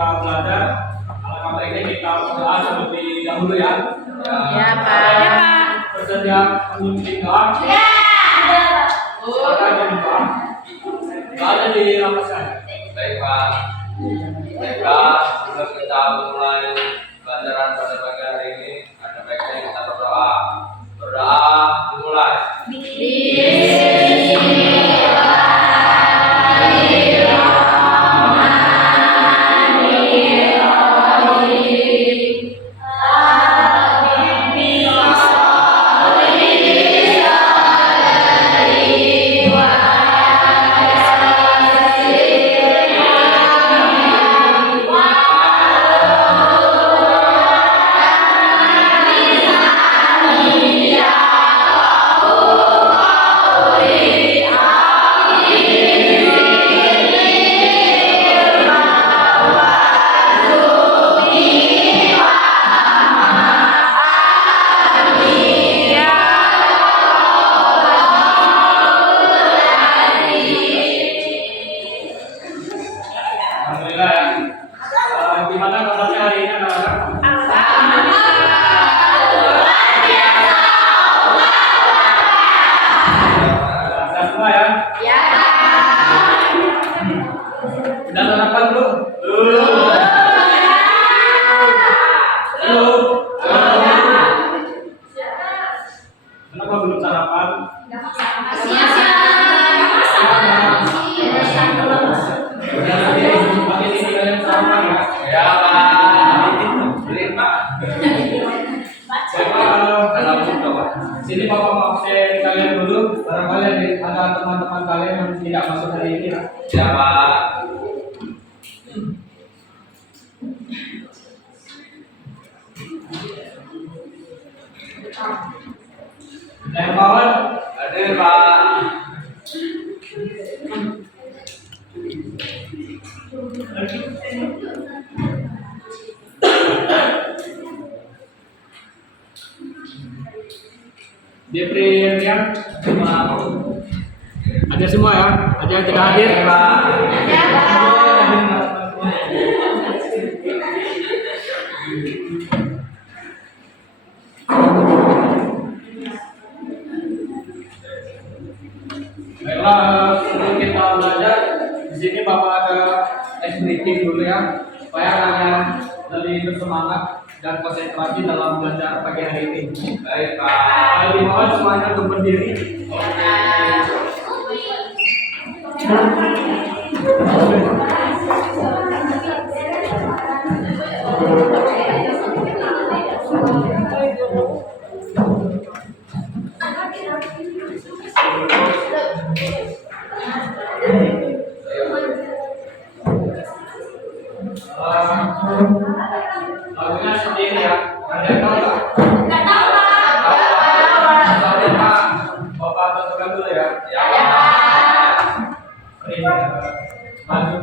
kita belajar. Alangkah baiknya kita berdoa terlebih dahulu ya. Ya, Pak. Bersedia memimpin doa. Ya. Silakan berdoa. Doanya dirapaskan. Baik Pak. Baiklah, sebelum kita mulai pelajaran pada pagi hari ini, ada baiknya kita berdoa. Berdoa dimulai. Alhamdulillah ya. Gimana kabarnya hari ini anak-anak? Sehat semua ya? Ya. Sudah sarapan belum? Belum. Kenapa belum sarapan? Pagi ini kalian sarapan ya? Ya Pak. Beli Pak. Sini Bapak mau absen kalian dulu. Barangkali ada teman-teman kalian yang tidak masuk hari ini ya. Ya Pak. Yang kawan, Hadir Pak. Depri yang ada semua ya. Ada yang tidak hadir Pak. Baiklah, sebelum kita belajar, di sini Bapak ada ice breaking dulu ya, supaya kalian lebih bersemangat dan konsentrasi dalam belajar pagi hari ini. Baik Pak. Dimohon semuanya untuk berdiri. Lagunya sendiri ya. Ada yang tahu nggak? Tahu Pak. Bapak tentukan dulu ya. Ya Pak. Maju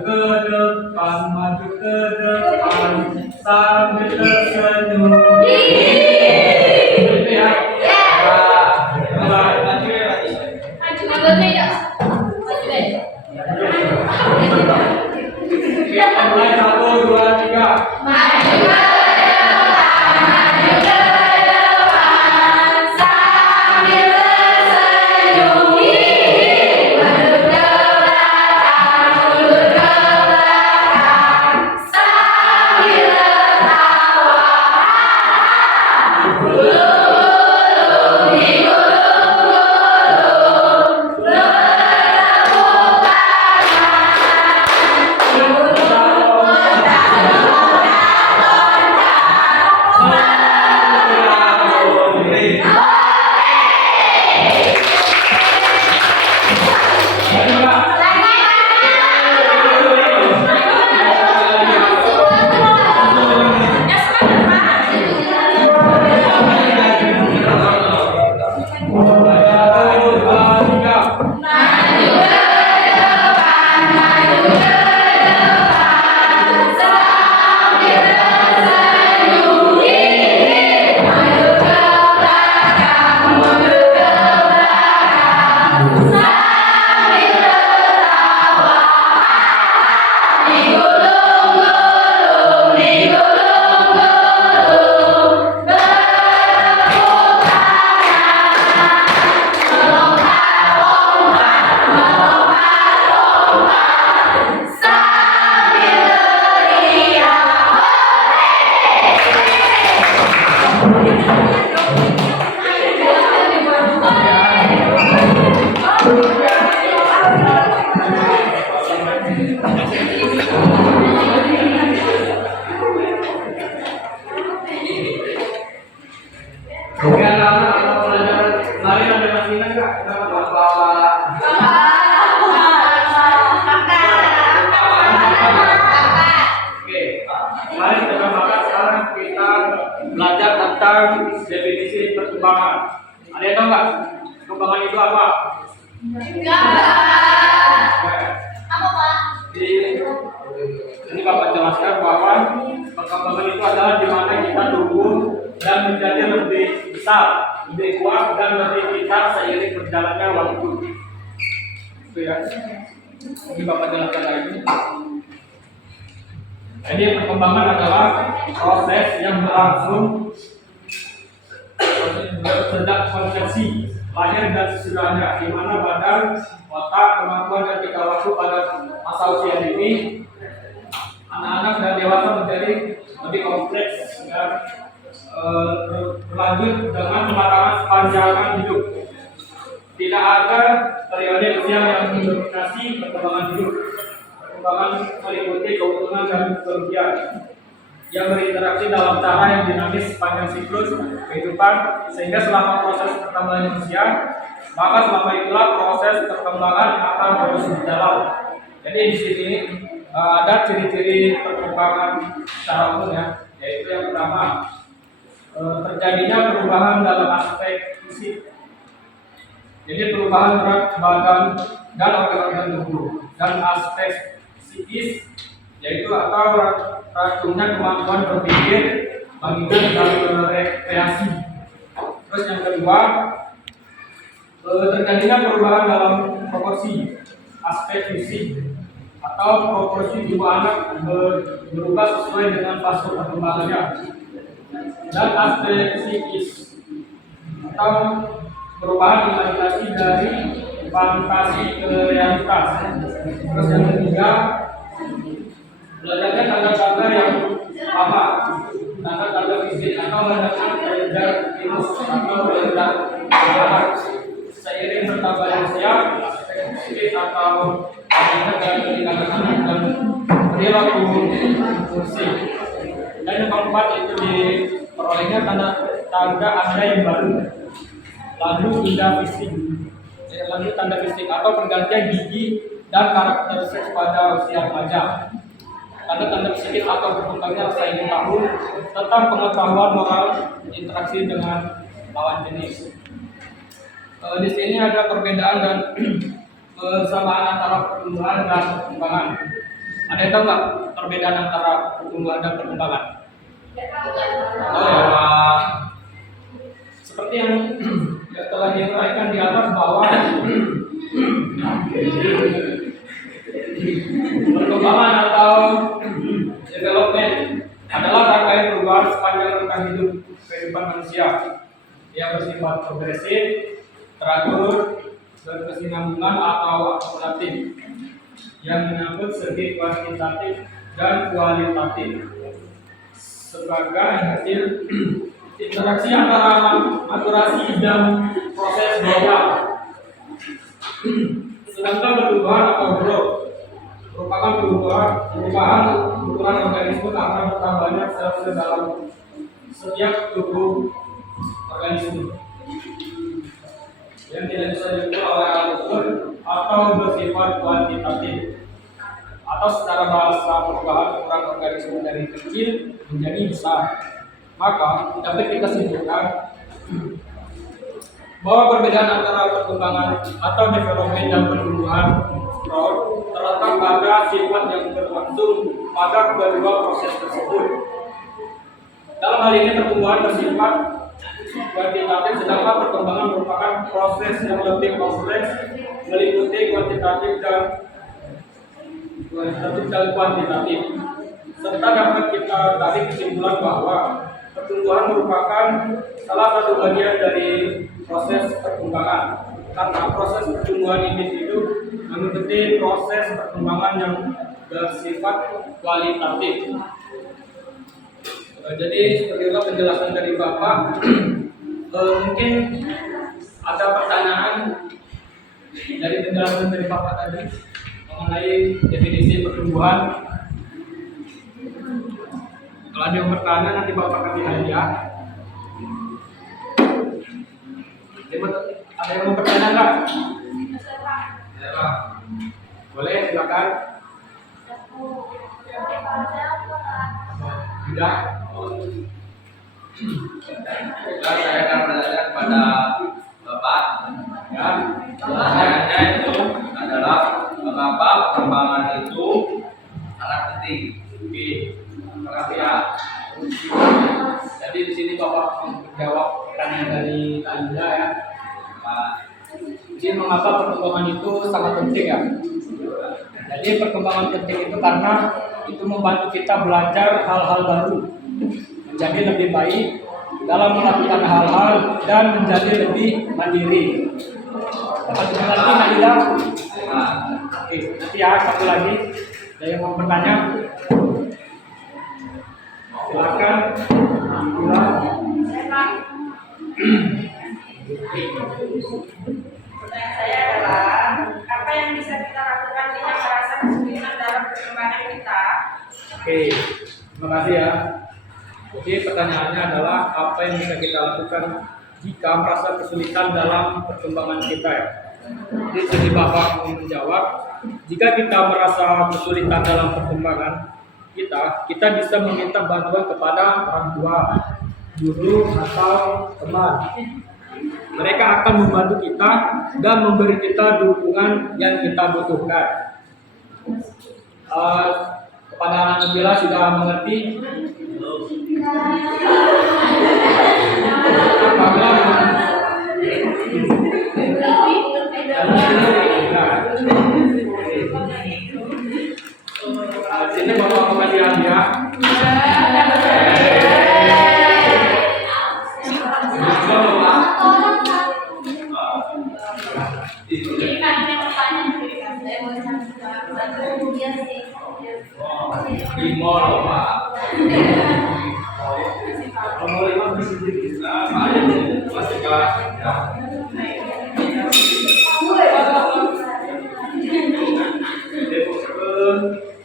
ke depan sambil tersenyum. Itu ya. Mulai. Kita mulai 1, 2, 3. tentang definisi perkembangan. Ada yang tahu nggak? Perkembangan itu apa? Apa, Pak? Ini Bapak jelaskan bahwa perkembangan itu adalah di mana kita tumbuh dan menjadi lebih besar, lebih kuat dan lebih pintar seiring berjalannya waktu. Itu ya. Ini Bapak jelaskan lagi. Jadi perkembangan adalah proses yang berlangsung sejak konsepsi lahir dan sesudahnya, di mana badan, otak, kemampuan dan tingkah laku pada masa usia dini, anak-anak dan dewasa menjadi lebih kompleks dan berlanjut dengan pematangan sepanjang hidup. Tidak ada periode usia yang mendominasi perkembangan hidup. Perkembangan meliputi keuntungan dan kerugian yang berinteraksi dalam cara yang dinamis sepanjang siklus kehidupan, sehingga selama proses perkembangan manusia, maka selama itulah proses perkembangan akan terus berjalan. Jadi di sini ada ciri-ciri perkembangan secara umum ya, yaitu yang pertama terjadinya perubahan dalam aspek fisik. Jadi perubahan berat badan dan organ-organ tubuh, dan aspek psikis, yaitu atau racunnya kemampuan berpikir, mengingat dan rekreasi. Terus yang kedua, terjadinya perubahan dalam proporsi aspek fisik atau proporsi tubuh anak berubah sesuai dengan fase perkembangannya, dan aspek psikis atau perubahan imajinasi dari fantasi ke realitas. Terus yang ketiga, belajarnya tanda-tanda yang apa? Tanda-tanda fisik atau belajar belajar ilmu atau belajar anak. Seiring bertambahnya usia, aspek fisik atau dan perilaku fungsi. Dan yang keempat itu diperolehnya tanda ada yang baru. Lalu tanda fisik, lalu tanda fisik atau pergantian gigi dan karakter seks pada usia remaja. Tanda fisik atau berkembangnya seiring tahun tentang pengetahuan moral interaksi dengan lawan jenis. Di sini ada perbedaan dan persamaan antara pertumbuhan dan perkembangan. Ada yang tahu nggak perbedaan antara pertumbuhan dan perkembangan? Seperti yang telah diuraikan di atas bahwa perkembangan atau development adalah rangkaian perubahan sepanjang rentang hidup kehidupan manusia yang bersifat progresif, teratur, berkesinambungan atau akumulatif, yang menyangkut segi kuantitatif dan kualitatif sebagai hasil interaksi antara maturasi dan proses global. Sedangkan pertumbuhan atau growth merupakan perubahan ukuran organisme karena bertambahnya sel-sel dalam setiap tubuh organisme yang tidak bisa diukur oleh alat ukur atau bersifat kuantitatif, atau secara bahasa perubahan ukuran organisme dari kecil menjadi besar. Maka dapat kita simpulkan bahwa perbedaan antara perkembangan atau development dan pertumbuhan growth terletak pada sifat yang berlangsung pada kedua proses tersebut. Dalam hal ini pertumbuhan bersifat kuantitatif, sedangkan perkembangan merupakan proses yang lebih kompleks, meliputi kuantitatif dan kuantitatif. Serta dapat kita tarik kesimpulan bahwa pertumbuhan merupakan salah satu bagian dari proses perkembangan, karena proses pertumbuhan individu mengikuti proses perkembangan yang bersifat kualitatif. Jadi seperti itu penjelasan dari Bapak. Mungkin ada pertanyaan dari penjelasan dari Bapak tadi mengenai definisi pertumbuhan. Kalau ada yang bertanya nanti Bapak kasih hadiah. Ada yang mau bertanya nggak? Ya, boleh silakan. Tidak. Baiklah, saya akan belajar kepada Bapak. Ya, pertanyaannya itu adalah mengapa perkembangan itu sangat penting. Oke, terima kasih ya. Jadi di sini Bapak menjawab pertanyaan dari Kak Indah ya. Pak. Jadi mengapa perkembangan itu sangat penting ya? Jadi perkembangan penting itu karena itu membantu kita belajar hal-hal baru, menjadi lebih baik dalam melakukan hal-hal dan menjadi lebih mandiri. Dapat lagi Kak Indah? Oke, nanti ya satu lagi. Ada yang mau bertanya? Silakan. Pertanyaan saya adalah, apa yang bisa kita lakukan jika merasa kesulitan dalam perkembangan kita? Oke, terima kasih ya. Jadi pertanyaannya adalah apa yang bisa kita lakukan jika merasa kesulitan dalam perkembangan kita ya. Jadi sini Bapak mau menjawab, jika kita merasa kesulitan dalam perkembangan kita bisa meminta bantuan kepada orang tua, guru atau teman. Mereka akan membantu kita dan memberi kita dukungan yang kita butuhkan. Kepada anak Nabila sudah mengerti? Sini Bapak kasih hadiah. Jadi kan yang pertanyaan saya mau satu dia sih. Di mall, Pak. Nomor 5 bisa jadi. Nah, Pak, ini masih kelas. Ya.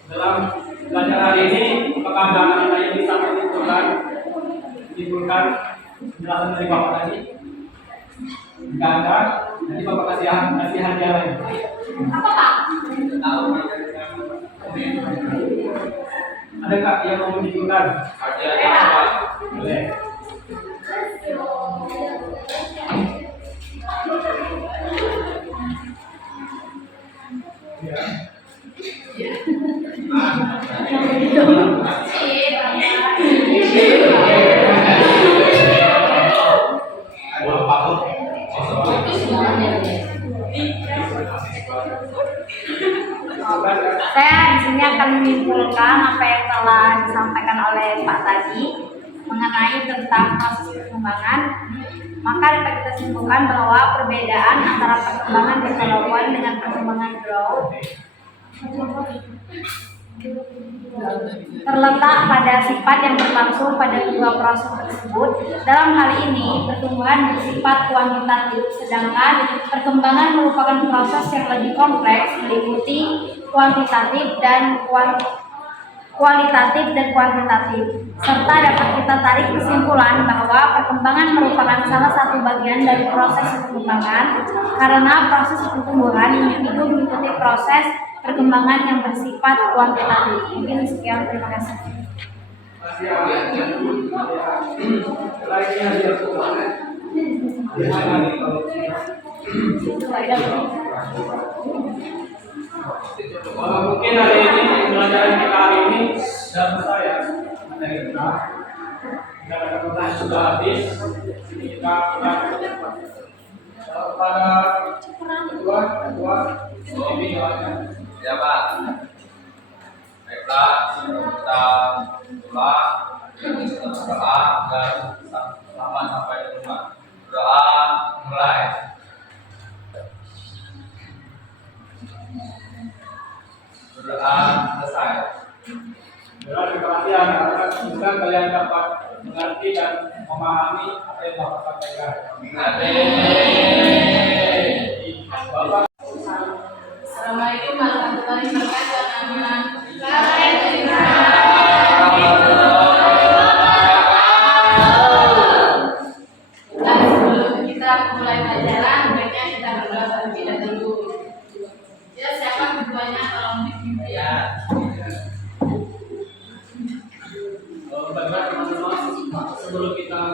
Dalam belajar hari ini, apakah ada anak yang bisa menyimpulkan penjelasan dari Bapak tadi? Jika ada, nanti Bapak kasih hadiah lain. Apa Pak? Ada nggak yang mau menyimpulkan? Hadiahnya apa? Boleh. Ya. Saya di sini akan menyimpulkan apa yang telah disampaikan oleh Pak tadi mengenai tentang proses perkembangan. Maka dapat kita simpulkan bahwa perbedaan antara perkembangan development dengan perkembangan growth terletak pada sifat yang berlangsung pada kedua proses tersebut. Dalam hal ini, pertumbuhan bersifat kuantitatif, sedangkan perkembangan merupakan proses yang lebih kompleks, meliputi kualitatif dan kuantitatif, serta dapat kita tarik kesimpulan bahwa perkembangan merupakan salah satu bagian dari proses perkembangan, karena proses pertumbuhan individu mengikuti proses perkembangan yang bersifat kuantitatif. Mungkin sekian, terima kasih. Mungkin hari ini pelajaran kita hari ini sudah selesai ya. Materi kita. Kita ada pertanyaan sudah habis. Sini kita kepada ketua ini doanya. Ya, Pak. Baiklah, kita mulai. Kita berdoa dan selamat sampai di rumah. Doa mulai. Berdoa selesai. Terima kasih anak-anak. Semoga kalian dapat mengerti dan memahami apa yang Bapak sampaikan. Amin. Bapak. Assalamualaikum warahmatullahi wabarakatuh. Dan sebelum kita mulai pelajaran, baiknya kita berdoa terlebih dahulu. Ya, siapa keduanya tolong dipimpin ya. Baiklah teman-teman, sebelum kita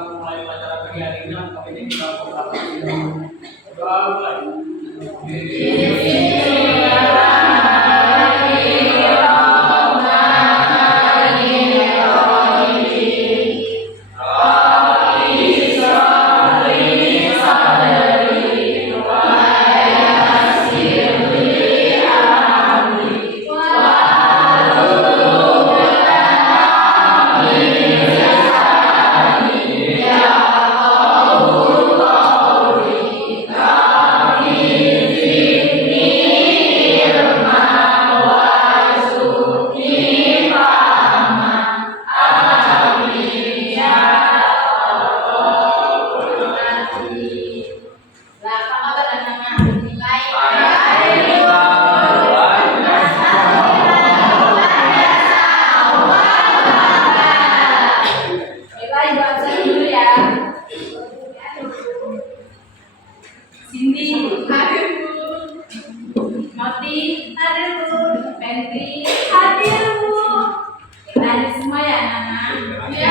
semua ya anak-anak? Ya.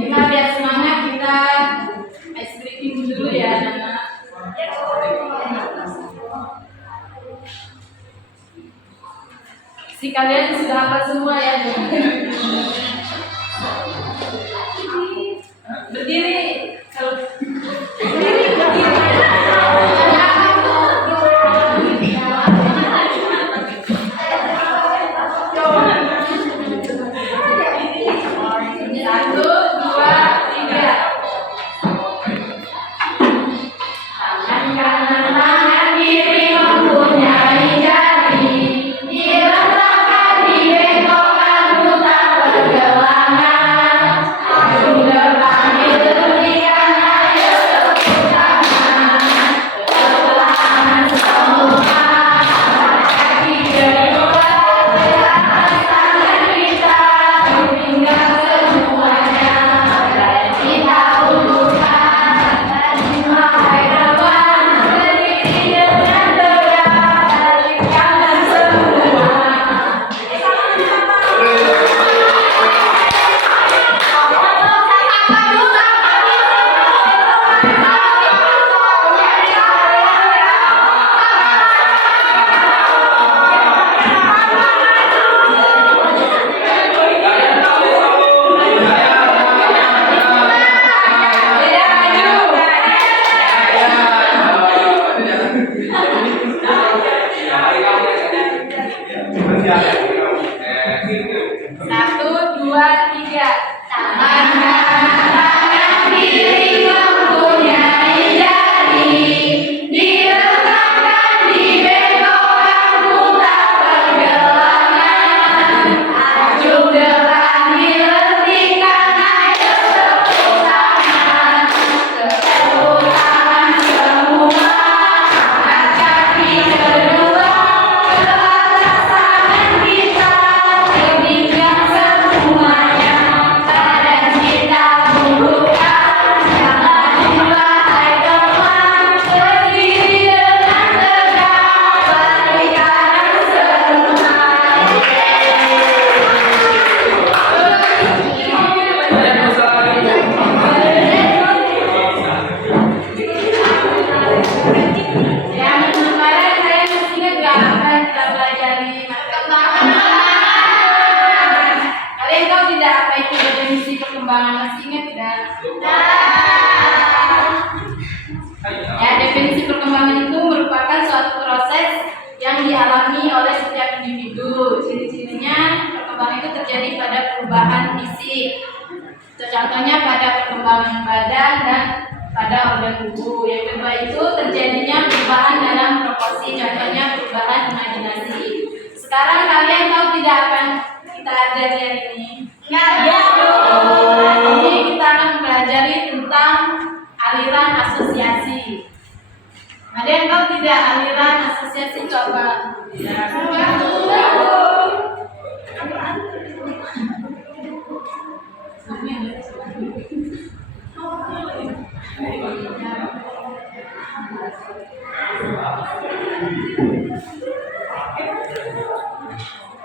Baiklah, biar semangat kita ice breaking dulu ya anak-anak. Si kalian sudah hafal semua ya? Berdiri. Satu, dua, tiga. Tangan kanan tangan kiri mempunyai jari, diletakkan di bengkokan putar pergelangan. Ujung depan dilentikan, ayo tepuk tangan. Sebelah kanan semua, kaki kedua, atas tangan kita, pinggang semuanya. Dan kita ulukan, menghadap depan, berdiri dengan tegak, balik kanan semua. Satu, dua, tiga. Tangan kanan tangan kiri mempunyai jari, diletakkan di bengkokan putar pergelangan. Ujung depan dilentikan, ayo tepuk tangan. Tepuk tangan semua, angkat kaki kedua, ke atas tangan kita, pinggang semuanya. Badan kita tundukkan, jangan mulai teman, berdiri dengan tegak, balik kanan semua. Yang kemarin saya masih ingat gak apa yang kita pelajari? Kalian tahu tidak apa itu definisi perkembangan? Masih ingat tidak? Ya, definisi perkembangan itu merupakan suatu proses yang dialami oleh setiap individu. Ciri-cirinya perkembangan itu terjadi pada perubahan fisik. Contohnya pada perkembangan badan dan pada organ tubuh. Yang kedua itu terjadinya perubahan dalam proporsi. Contohnya perubahan imajinasi. Sekarang kalian tahu tidak apa yang kita ajari hari ini? Ya. Hari ini kita akan mempelajari tentang aliran asosiasi. Ada yang tahu tidak aliran asosiasi itu apa?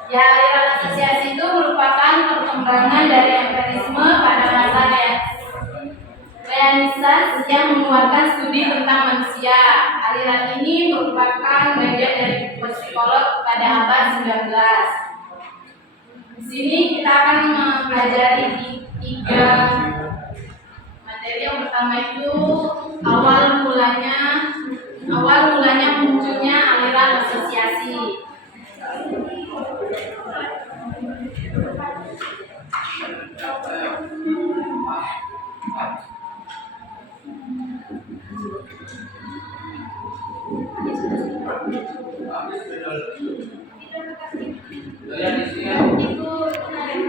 Ya, aliran asosiasi itu merupakan perkembangan dari empirisme pada masa Renaissance yang menguatkan studi tentang manusia. Aliran ini merupakan bagian dari psikolog pada abad 19. Di sini kita akan mempelajari tiga materi. Yang pertama itu awal mulanya munculnya aliran asosiasi.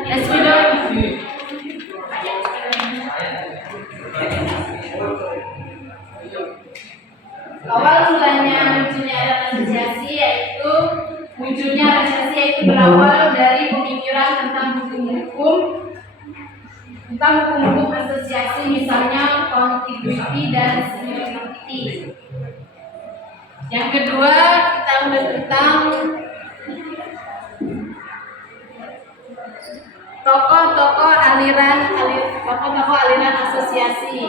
Let's awal mulanya munculnya asosiasi yaitu berawal dari pemikiran tentang hukum-hukum asosiasi, misalnya contiguity dan similarity. Yang kedua kita udah tentang tokoh-tokoh aliran asosiasi.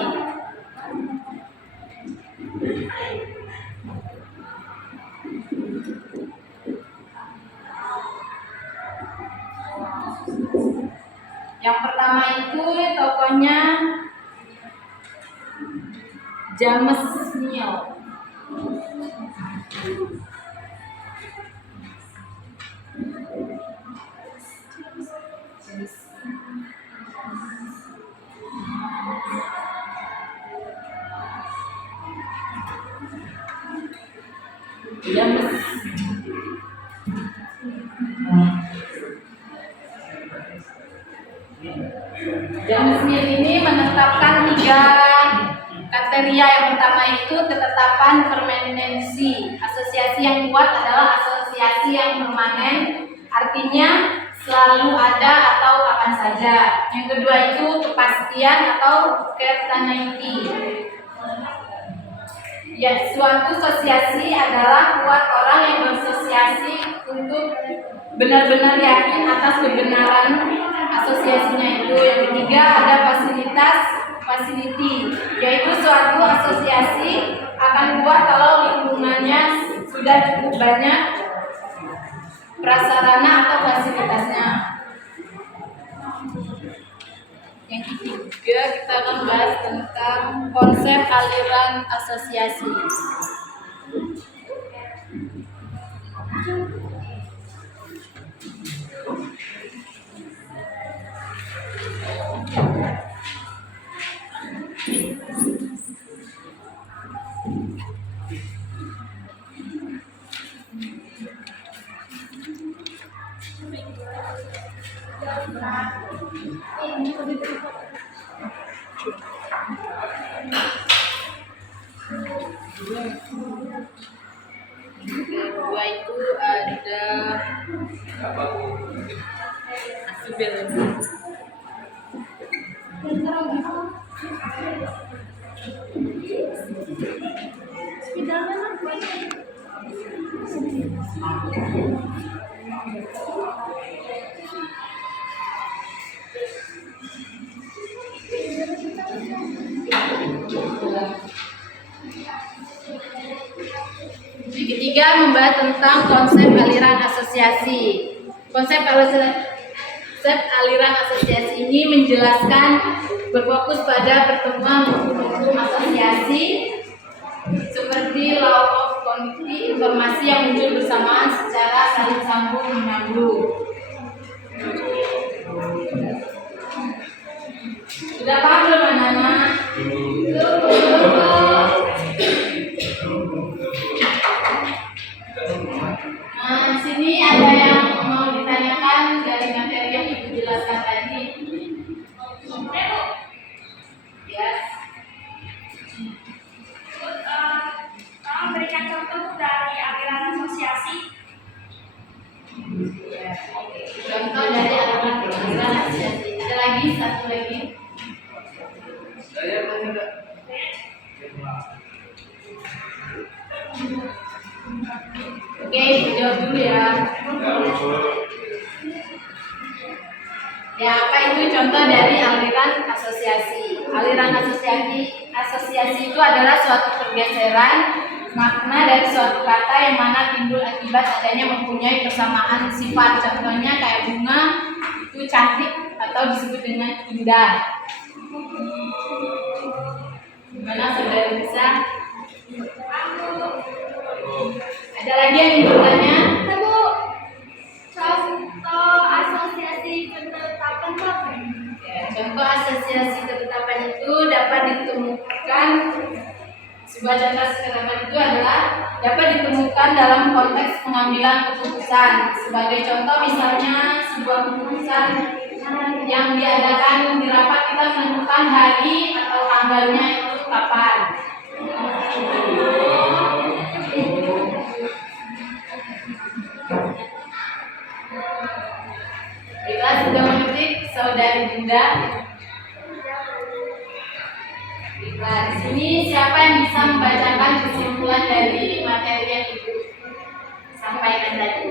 Yang pertama itu tokohnya James Neal. James Neal ini menetapkan 3 kriteria. Yang pertama itu ketetapan permanensi. Asosiasi yang kuat adalah asosiasi yang permanen, artinya selalu ada atau kapan saja. Yang kedua itu kepastian atau certainty. Ya, suatu asosiasi adalah kuat orang yang berasosiasi untuk benar-benar yakin atas kebenaran asosiasinya itu. Yang ketiga ada facility, yaitu suatu asosiasi akan kuat kalau lingkungannya sudah cukup banyak prasarana atau fasilitasnya. Yang ketiga kita akan bahas tentang konsep aliran asosiasi. Kedua itu ada yang ketiga membahas tentang konsep aliran asosiasi. Konsep aliran asosiasi ini menjelaskan berfokus pada pertemuan hukum asosiasi seperti law of quantity, informasi yang muncul bersamaan secara saling sambung menyambung. Sudah paham belum anak-anak? Nah, di sini ada yang mau ditanyakan dari materi yang Ibu jelaskan tadi. Yes. Tolong berikan contoh dari aliran asosiasi. Ya, oke. Contoh dari aliran asosiasi. Ada lagi, satu lagi. Saya tanya. Oke, jawab dulu ya. Ya, apa itu contoh dari aliran asosiasi? Aliran asosiasi itu adalah suatu pergeseran makna dari suatu kata yang mana timbul akibat adanya mempunyai persamaan sifat. Contohnya kayak bunga itu cantik atau disebut dengan indah. Gimana saudara bisa? Ada lagi yang ingin bertanya? Bu, contoh asosiasi ketetapan apa? Ya, contoh asosiasi ketetapan itu dapat ditemukan. Sebuah contoh ketetapan itu adalah dapat ditemukan dalam konteks pengambilan keputusan. Sebagai contoh misalnya sebuah keputusan yang diadakan di rapat, kita menentukan hari atau tanggalnya itu kapan. Baiklah, sudah mengetik saudari Bunda. Baiklah, di sini siapa yang bisa membacakan kesimpulan dari materi yang Ibu sampaikan tadi?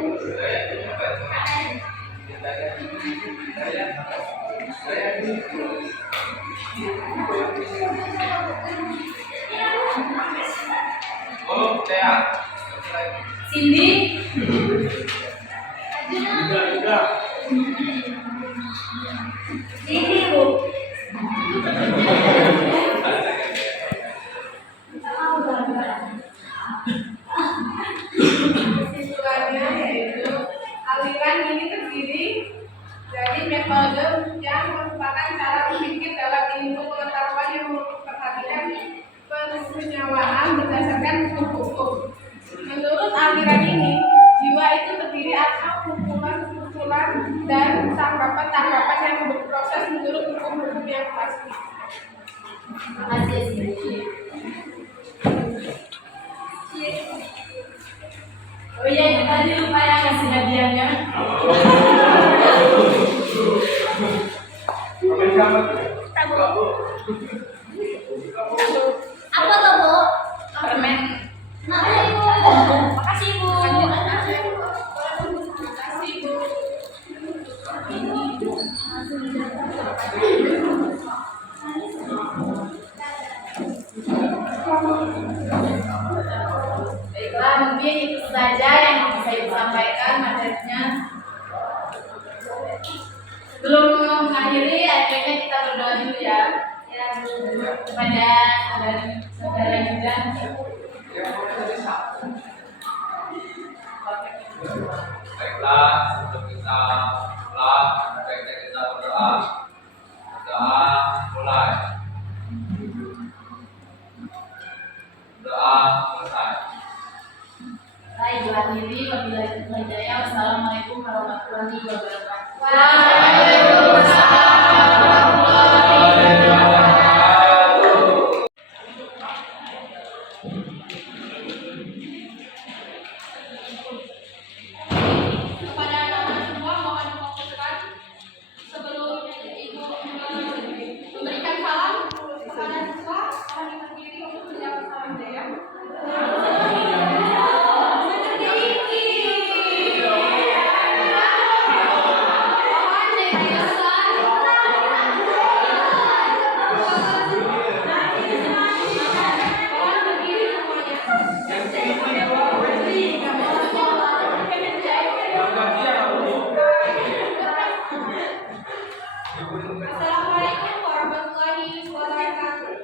Oh, Tea. Cindy. Juga. Ini Bu. Kesimpulannya yaitu aliran ini terdiri dari metode yang merupakan cara berpikir dalam ilmu pengetahuan yang memperhatikan penyewaan berdasarkan hukum. Menurut aliran ini, jiwa itu terdiri atas kumpulan dan tanggapan-tanggapan yang berproses menurut hukum-hukum yang pasti. Terima kasih Cindy. Oh iya, kita tadi lupa ya kasih hadiahnya. Apa tuh Bu? Permen. Makasih Bu. Makasih Bu. Baiklah, mungkin itu saja yang bisa ibu sampaikan materinya. Sebelum mengakhiri, akhirnya kita berdoa dulu ya. Kepada saudara Gibran. Baiklah, sebelum kita pulang, baiknya kita berdoa. Doa mulai. Doa selesai. Baik, ibu akhiri. Wabillahi hidayah. Wassalamualaikum warahmatullahi wabarakatuh. Kepada anak-anak semua mohon difokuskan sebelum ibu memberikan salam kepada siswa, mohon berdiri untuk menjawab salamnya ya. Assalamualaikum warahmatullahi wabarakatuh.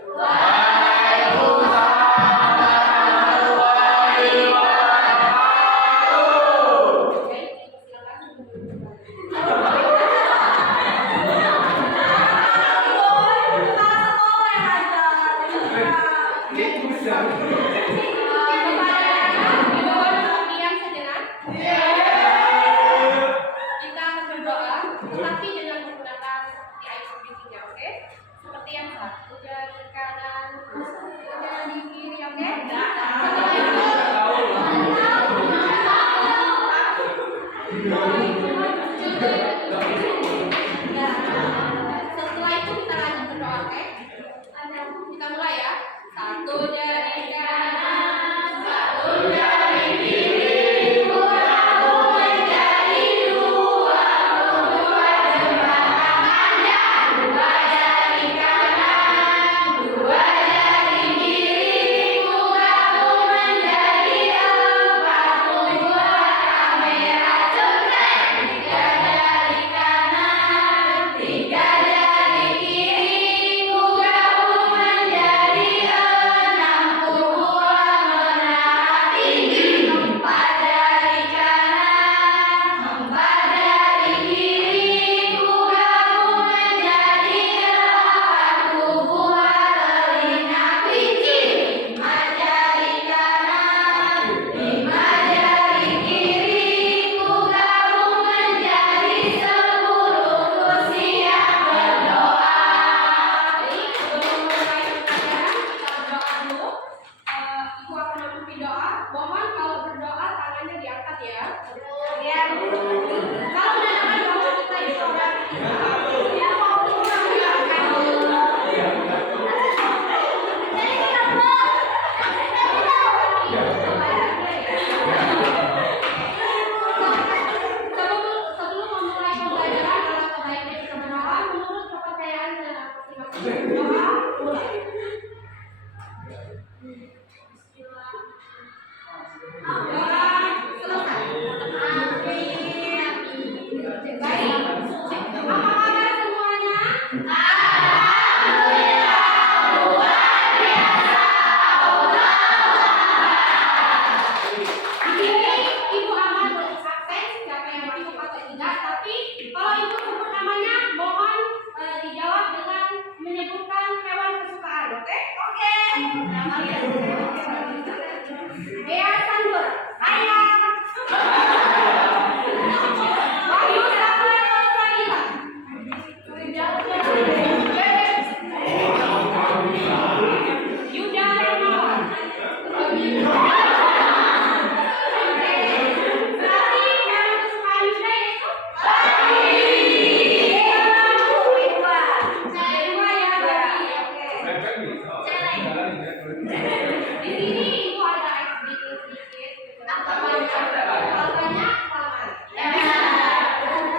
Kita akan berdoa, tapi dengan menggunakan seperti ayat sebelumnya, oke? Seperti yang satu jari kanan, satu jari kiri, oke? Setelah itu kita lanjut berdoa, oke? Kita mulai ya. Satu jari kanan, satu jari kiri, aku menjadi dua, dua jembatan panjang, dua jari kanan, dua jari kiri, aku menjadi empat, membuat kamera cengkeh, tiga jari kanan, tiga jari kiri, aku menjadi enam, membuat menara tinggi.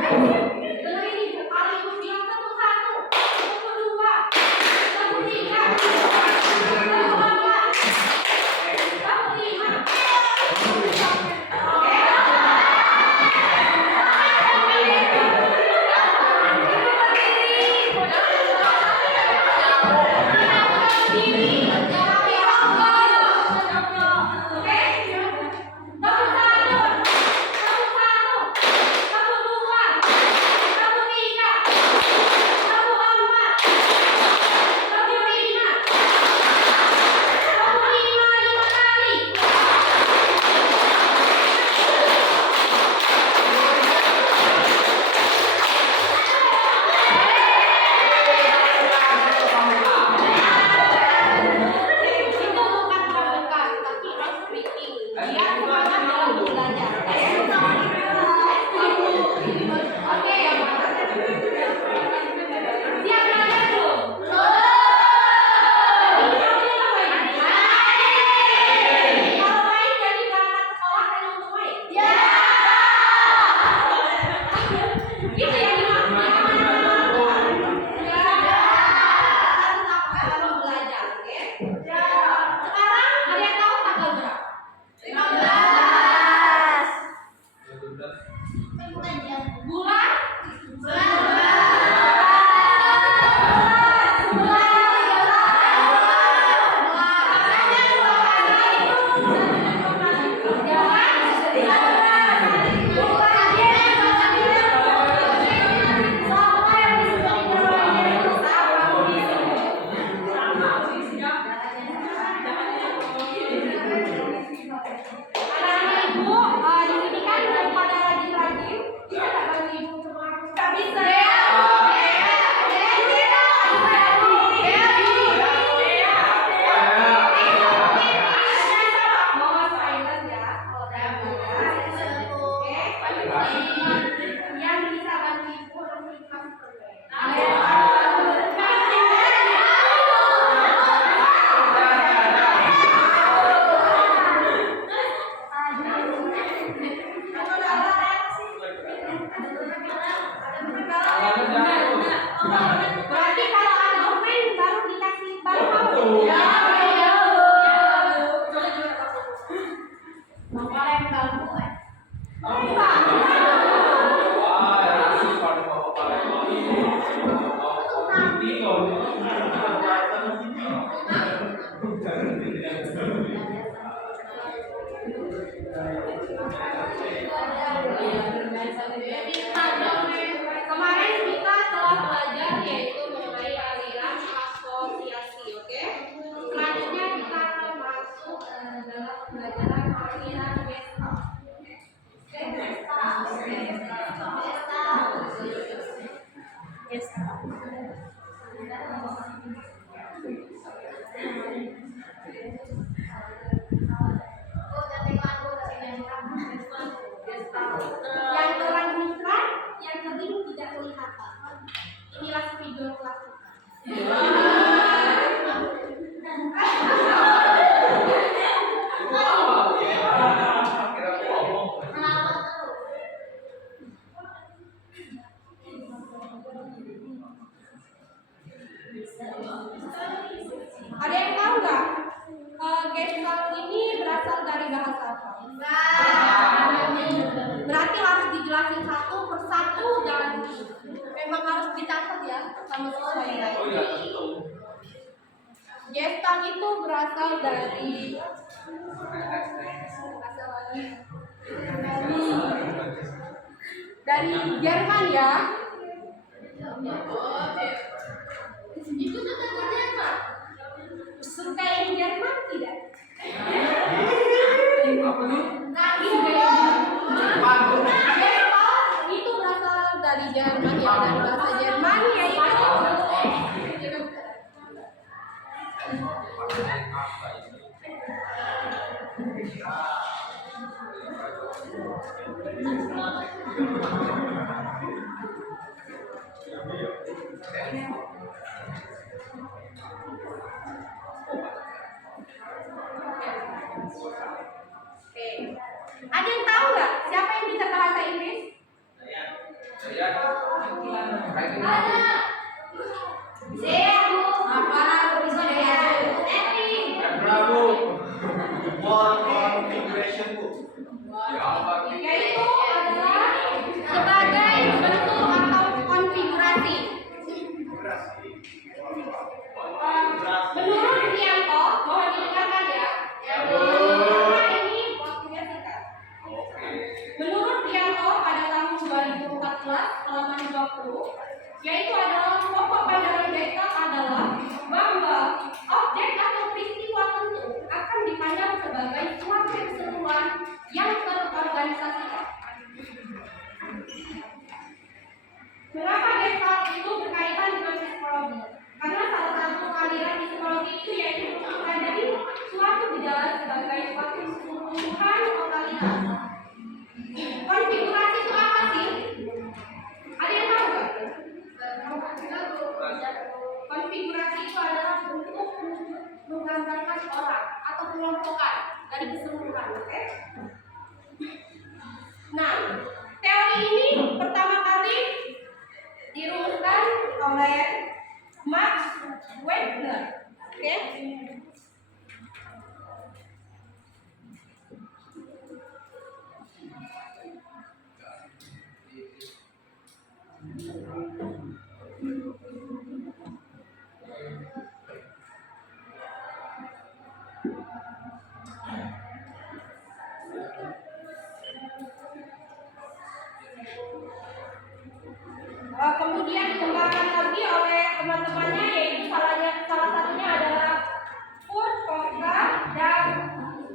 Dengar ini, Bu. Kalau Ibu bilang satu, satu dua, satu tiga, satu empat, satu lima. Berarti kalau ada open baru dikasih baru. Ya. Kemarin kita telah belajar yaitu mengenai aliran asosiasi, oke? Selanjutnya kita akan masuk dalam pelajaran aliran Gestalt. Yang terang yang terdiri tidak kelihatan. Inilah video kelas kita. Ada yang tahu nggak? Gestalt ini berasal dari bahasa apa? Berarti harus dijelasin satu persatu dan memang harus dicatat ya sama sesuai. Gestalt itu berasal dari Jerman ya. Itu tentang Jerman. Suka yang Jerman tidak? Nah, itu berasal dari Jerman ya, dari bahasa Jerman yaitu Ada yang tahu nggak siapa yang bisa bahasa Inggris? Bravo. Wall configuration Bu. Yaitu adalah sebagai bentuk atau konfigurasi. Menurut Priyanto, mohon didengarkan ya. Karena ini waktunya singkat. Menurut Priyanto pada tahun 2014 halaman 20, yaitu adalah pokok pandangan Gestalt adalah bahwa objek atau peristiwa tentu akan dipandang sebagai suatu keseluruhan yang terorganisasikan. Kenapa Gestalt itu berkaitan dengan psikologi? Karena salah satu aliran di psikologi itu yaitu mempelajari suatu gejala sebagai suatu keseluruhan totalitas. Konfigurasi itu apa sih? Ada yang tahu nggak? Konfigurasi itu adalah bentuk menggambarkan orang atau pengelompokan dari keseluruhan, oke? Nah, teori ini pertama kali dirumuskan oleh Max Webber, oke? Kemudian dikembangkan lagi oleh teman-temannya, yaitu salah satunya adalah Kurt Koka dan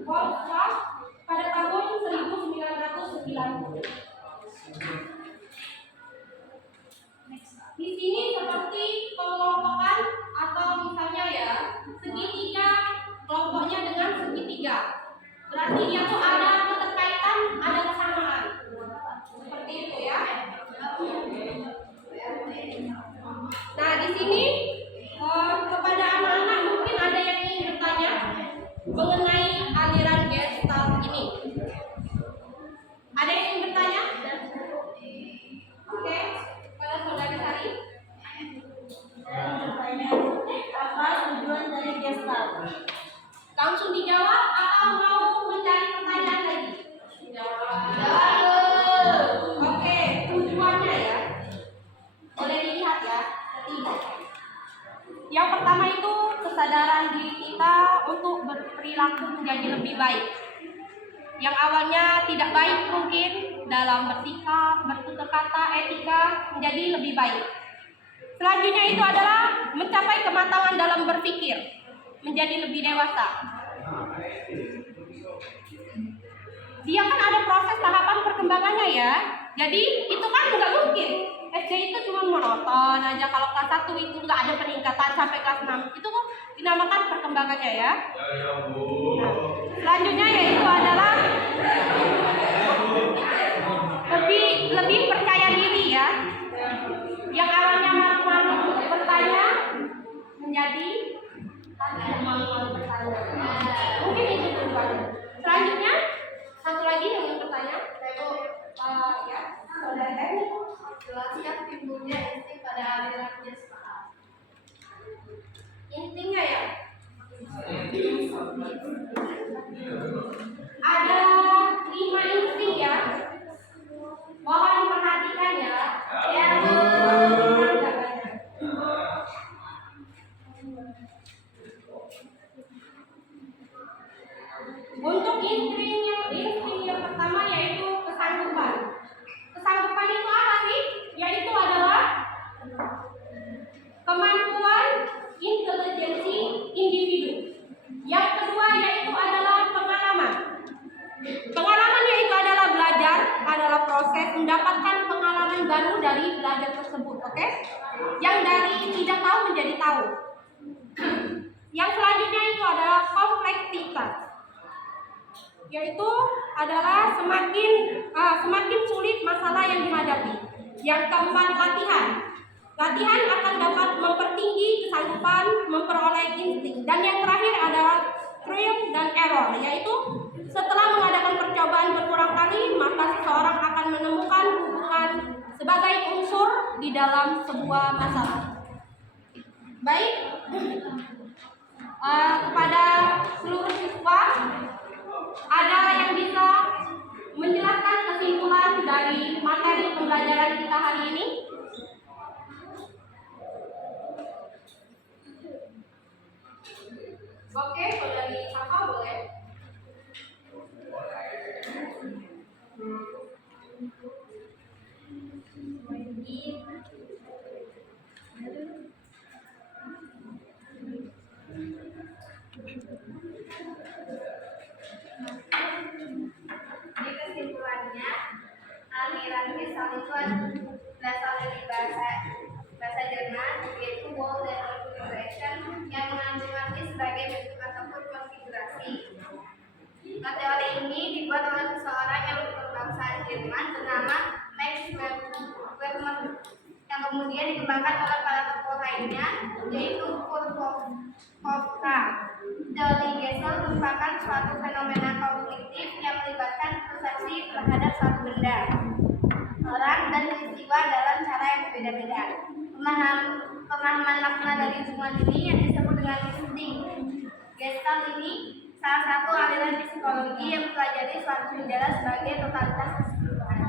Wolfgang pada tahun 1990. Di sini seperti pengelompokan atau misalnya ya segitiga, kelompoknya dengan segitiga. Berarti dia tuh ada keterkaitan, ada kesamaan. Seperti itu ya. Nah, di sini kepada anak-anak mungkin ada yang ingin bertanya mengenai aliran Gestalt ini. Ada yang ingin bertanya? Oke, pada saudara Sari. Apa tujuan dari Gestalt? Langsung dijawab atau mau mencari pertanyaan lagi? Jawab. Oke, tujuannya ya. Boleh dilihat ya. Ketiga. Yang pertama itu kesadaran diri kita untuk berperilaku menjadi lebih baik. Yang awalnya tidak baik mungkin dalam bersikap, bertutur kata, etika menjadi lebih baik. Selanjutnya itu adalah mencapai kematangan dalam berpikir, menjadi lebih dewasa. Dia kan ada proses tahapan perkembangannya ya. Jadi itu kan nggak mungkin. SD itu cuma monoton aja, kalau kelas 1 itu nggak ada peningkatan sampai kelas 6. Itu kok dinamakan perkembangannya ya. Nah, selanjutnya yaitu adalah lebih percaya diri ya. Yang awalnya malu-malu bertanya menjadi malu-malu bertanya. Mungkin itu tujuannya. Selanjutnya satu lagi yang ingin bertanya, ya, saudara Jelaskan timbulnya insting pada aliran Gestalt. instingnya ya. Ada 5 insting ya. Mohon diperhatikan ya. Ya, untuk insting yang pertama yaitu kesanggupan. Kesanggupan itu apa sih? Yaitu adalah kemampuan intelijensi individu. Yang kedua yaitu adalah pengalaman. Pengalaman yaitu adalah belajar, adalah proses mendapatkan pengalaman baru dari belajar tersebut, oke? Yang dari tidak tahu menjadi tahu. Yang selanjutnya itu adalah kompleksitas, yaitu adalah semakin sulit masalah yang dihadapi. Yang keempat, latihan. Latihan akan dapat mempertinggi kesanggupan memperoleh insting. Dan yang terakhir adalah trial dan error, yaitu setelah mengadakan percobaan berulang kali, maka seseorang akan menemukan hubungan sebagai unsur di dalam sebuah masalah. Baik, kepada seluruh siswa, ada yang bisa menjelaskan kesimpulan dari materi pembelajaran kita hari ini? Oke, kalau dari Kakak boleh. Jadi kesimpulannya, aliran Gestalt itu berasal dari bahasa Jerman, yaitu Wall dan Configuration, yang mengandung arti sebagai bentuk ataupun konfigurasi. Nah, teori ini dibuat oleh seseorang yang berbangsa Jerman bernama Max Weber, yang kemudian dikembangkan oleh para tokoh lainnya, yaitu Kurt Kafka. Teori Gestalt merupakan suatu fenomena kognitif yang melibatkan persepsi terhadap suatu benda, orang, dan peristiwa dalam cara yang berbeda-beda. Pemahaman makna dari hubungan ini yang disebut dengan insting. Gestalt ini salah satu aliran psikologi yang mempelajari suatu gejala sebagai totalitas keseluruhan.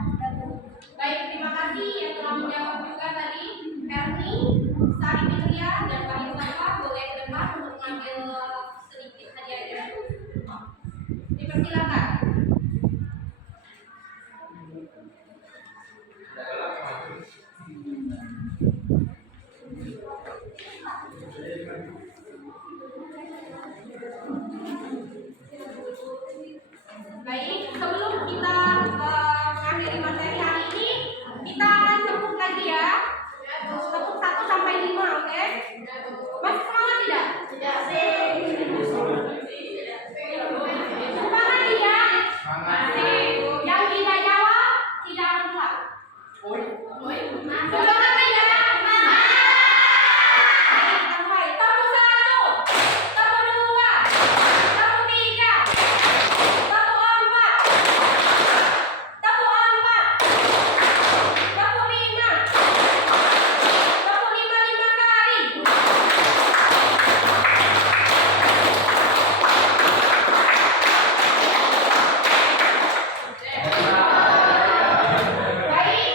Baik, terima kasih yang telah menjawab juga tadi Ferni, Sari Fitria, dan Pak Yusafa. Boleh ke depan untuk mengambil sedikit hadiahnya. Dipersilakan. Baik, sebelum kita mengakhiri materi hari ini, kita akan sebut lagi ya. Sebut 1 sampai 5, oke? Masih semangat tidak? Tidak. Semangat tidak? Masih. Yang tidak jawab, tidak angkat. Semangat tidak? Sampai. Tepuk 1, tepuk 2, tepuk 3, tepuk 4, tepuk 5, tepuk 5 kali. Baik,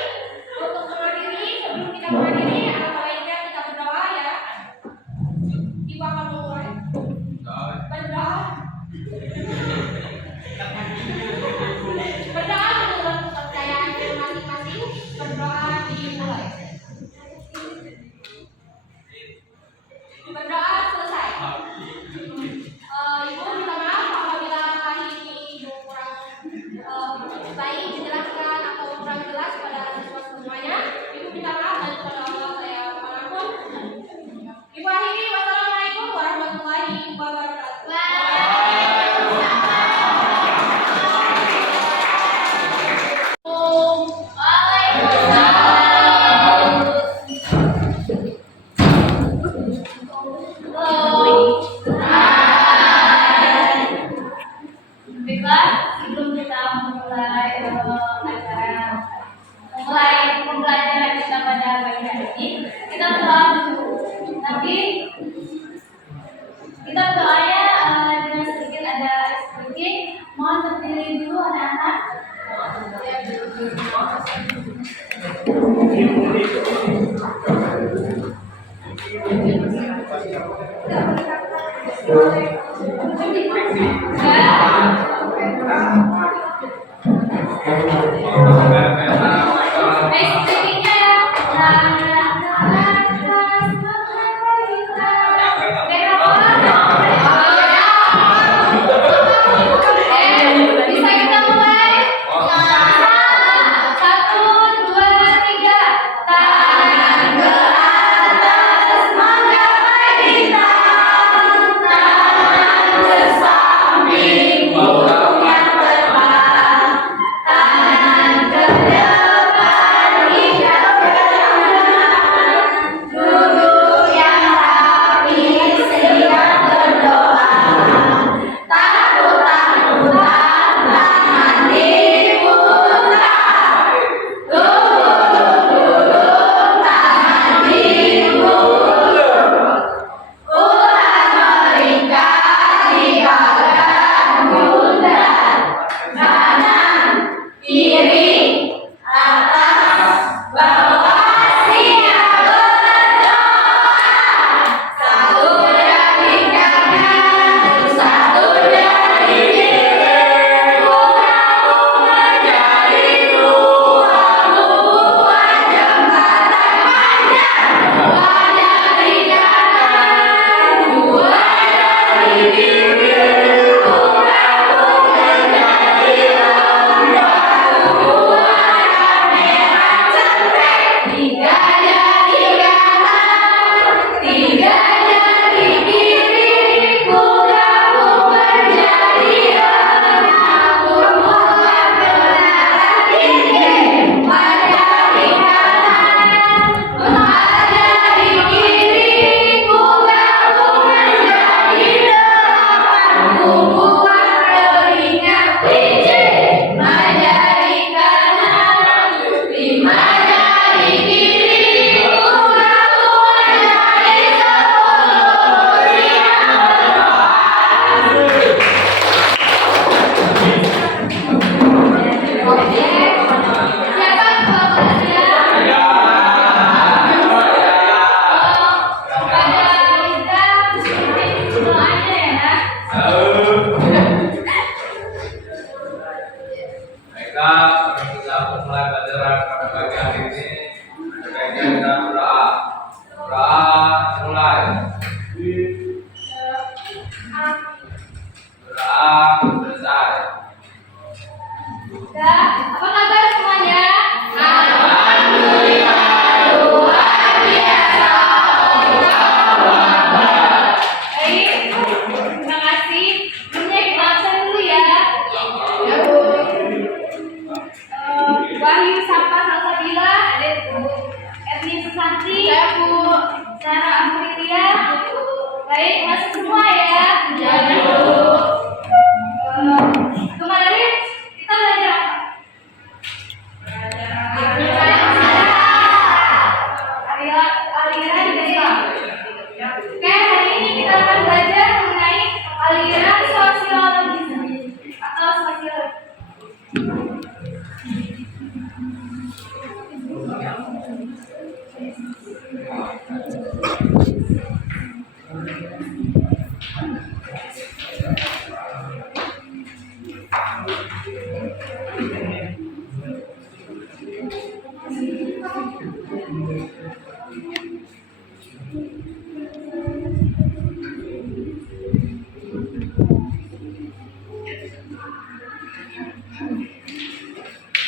untuk mengakhiri, sebelum kita mengakhiri, alangkah baiknya kita berdoa ya. Ibu akan mulai. Berdoa. Berdoa menurut kepercayaan masing-masing. Berdoa dimulai. Berdoa selesai. Ibu minta maaf apabila hari ini Ibu kurang baik menjelaskan atau kurang jelas pada siswa semuanya. Ibu minta maaf dan kepada Allah saya mengampun. Ibu akhiri, wassalamualaikum warahmatullahi wabarakatuh. Baiklah, sebelum kita memulai pembelajaran kita pada pagi hari ini, kita berdoa dulu. Tapi kita berdoanya dengan sedikit ada sedikit. Mohon berdiri dulu anak-anak. Bisa kita mulai? 1, 2, 3. Tangan ke atas, menggapai bintang.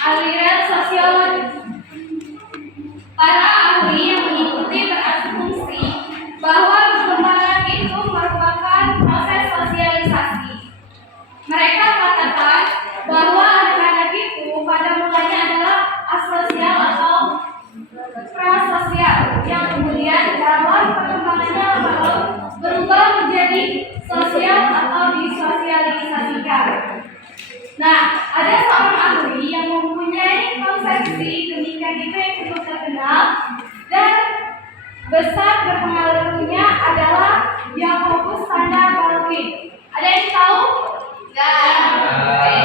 Aliran sosiologi. Para ahli yang mengikuti berasumsi bahwa perkembangan itu merupakan proses sosialisasi. Mereka mengatakan bahwa anak-anak itu pada mulanya adalah asosial atau prasosial, yang kemudian dalam perkembangannya berubah menjadi sosial atau disosialisasikan. Nah, ada seorang ahli yang mempunyai konsepsi demikian itu yang cukup terkenal dan besar berpengaruhnya adalah Jakobus van der Baldwin. Ada yang tahu? Oke.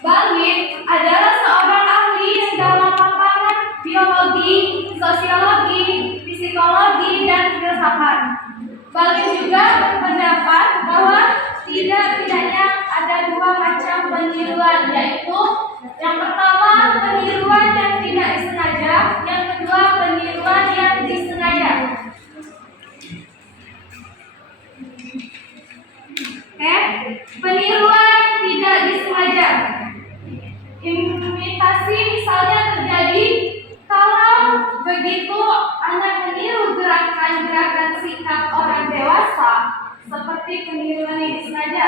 Baldwin adalah seorang ahli yang dalam lapangan biologi, sosiologi, psikologi, dan filsafat. Baldwin juga berpendapat bahwa tidaknya ada dua macam peniruan, yaitu yang pertama peniruan yang tidak disengaja, yang kedua peniruan yang disengaja. Peniruan tidak disengaja. Imitasi misalnya terjadi kalau begitu anak meniru gerakan-gerakan sikap orang dewasa, seperti peniruan yang disengaja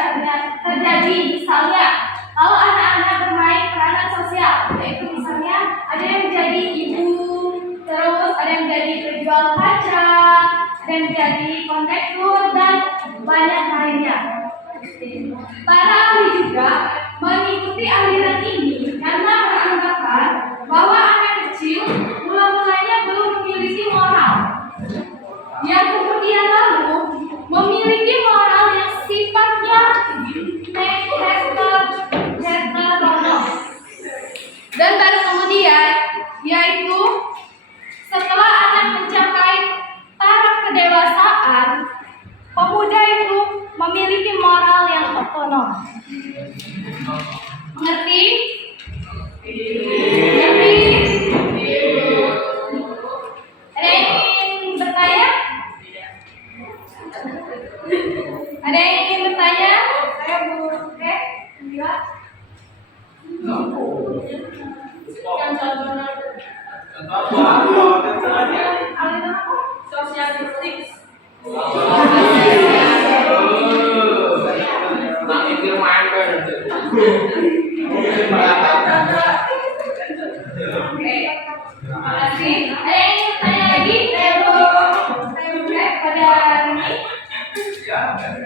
terjadi misalnya kalau anak-anak bermain peranan sosial, yaitu misalnya ada yang menjadi ibu, terus ada yang menjadi penjual kaca, ada yang menjadi kondektur, dan banyak lainnya. Para ahli juga mengikuti aliran ini karena beranggapan bahwa anak kecil mula-mulanya belum memiliki moral, yang kemudian lalu memiliki moral yang sifatnya heteronom, dan baru kemudian, yaitu setelah anak mencapai taraf kedewasaan, pemuda itu memiliki moral yang otonom. Mengerti? Mengerti? Ada yang ingin bertanya? Ada yang ingin bertanya? Saya Bu. Oke, Bila. Aliran apa? Sosialistik. Oke, terima kasih. Ada yang ingin bertanya lagi? Saya pada ini.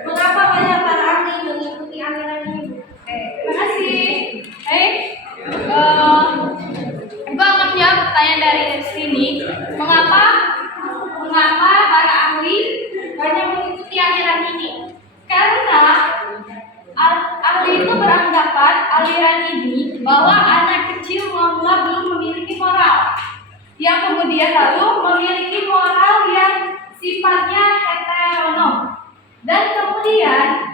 Mengapa banyak para ahli mengikuti aliran ini? Terima kasih. Ibu akan menjawab pertanyaan dari sini. Mengapa para ahli banyak mengikuti aliran ini? Karena ahli itu beranggapan aliran ini bahwa anak kecil mula belum memiliki moral, yang kemudian lalu memiliki moral yang sifatnya heteronom, dan kemudian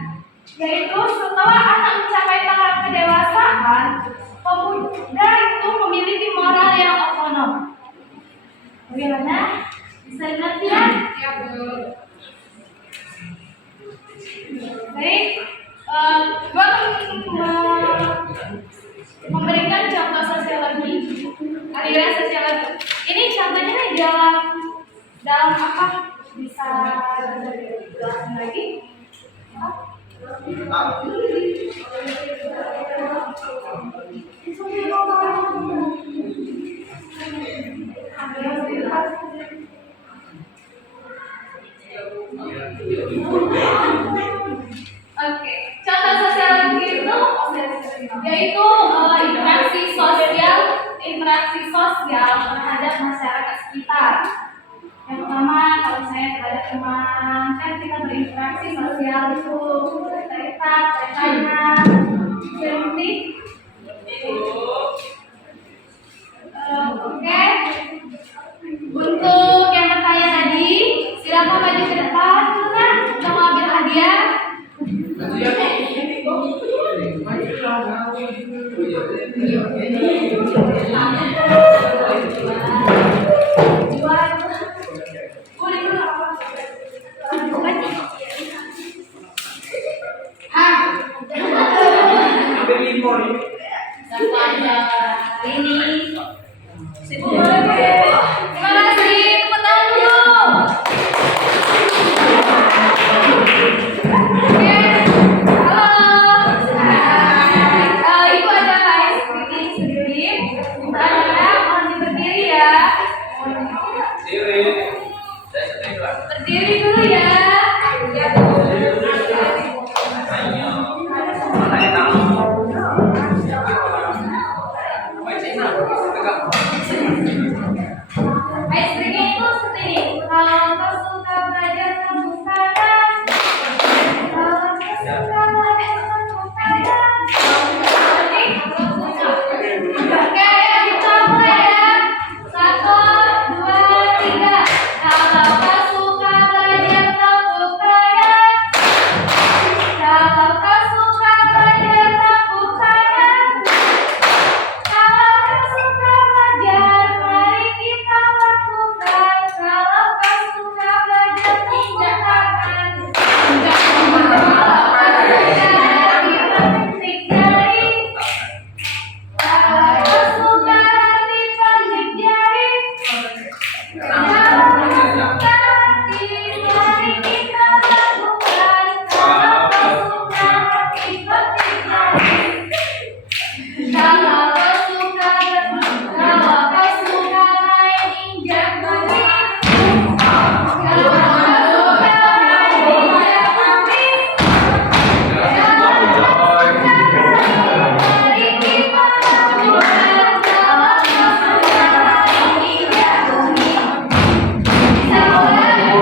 yaitu setelah anak mencapai tahap kedewasaan, pemuda itu memiliki moral yang otonom. Bagaimana? Bisa dimengerti ya? Ya, Bu. Baik, gua memberikan contoh sosiologi, aliran sosiologi. Ini contohnya dalam apa? Bisa dijelaskan lagi? Oke, contoh sosiologi itu yaitu interaksi sosial terhadap masyarakat sekitar. Yang pertama, kalau saya terhadap teman, kan kita berinteraksi sosial itu cerita, tanya, seperti oke. Terima kasih, tepuk tangan dulu. Oke, halo. Ibu ada sendiri. Anak-anak mohon berdiri ya. Diri. Saya sering lah. Berdiri dulu ya. Ayo. Mana enak? Baik, Cina. Tegak. Istrinya itu seperti ini. Kalau kau suka belajar kamu sekarang. Kalau kau suka belajar kamu sekarang. Oke, kita mulai ya. 1, 2, 3. Kalau kau suka belajar kamu sekarang. Kalau kau suka belajar kamu sekarang. Kalau kau suka belajar, mari kita lakukan. Kalau kau suka belajar, tinggalkan. Kalau kau suka, kita petik jari. Kalau kau suka, kita petik jari. Kalau kau suka, mari kita lakukan. Kalau kau suka, kita petik jari. Kalau kau suka main injak balik. Kalau kau suka main injak balik. Kalau kau suka mari kita lakukan. Kalau kau suka main injak balik. Bisa mulai?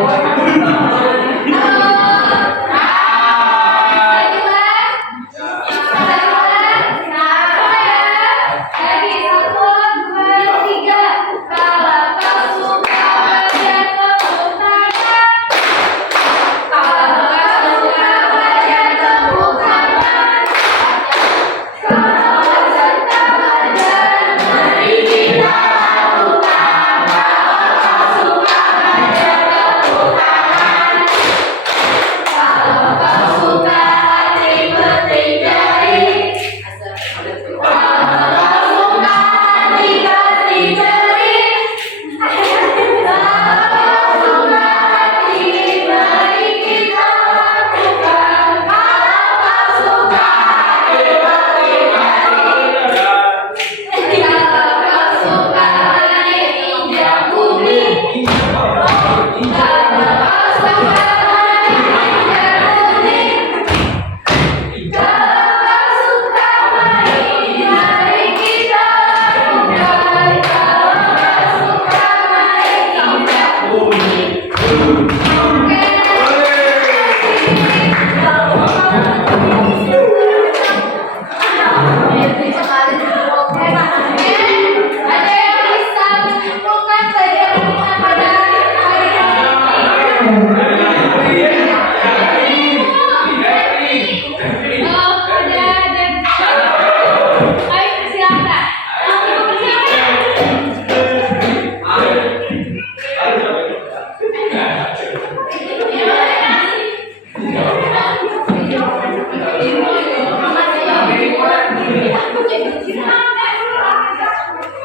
Ada yang bisa menyimpulkan pelajaran kita pada hari ini? Oh, ada. Ayo persilakan.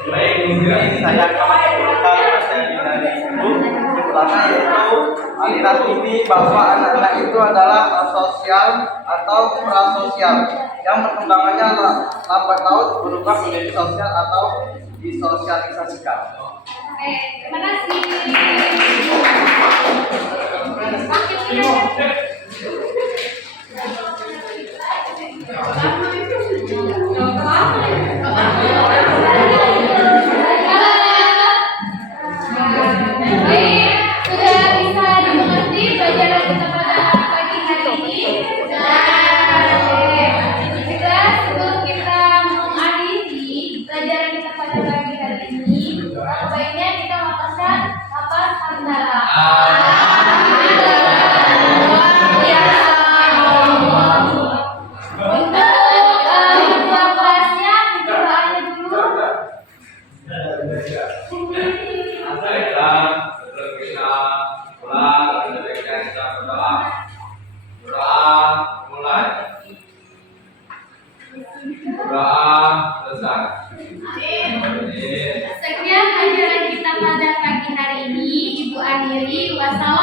Baik, saya akan mengumpulkan materi dari Ibu. Pertama yaitu aliran ini bahwa anak-anak itu adalah asosial atau prasosial yang perkembangannya lambat laut berubah menjadi sosial atau disosialisasikan. Oke, terima kasih. Baik, sudah bisa dimengerti pelajaran kita pada pagi hari ini. Juga sebelum kita mengakhiri pelajaran kita pada pagi hari ini, baiknya kita melafazkan lafaz hamdalah. Untuk lafaznya doanya dulu. Baiklah, sebelum kita pulang, sebaiknya kita berdoa. Doa mulai. Doa selesai. Amin. Sekian diri. Wassalam.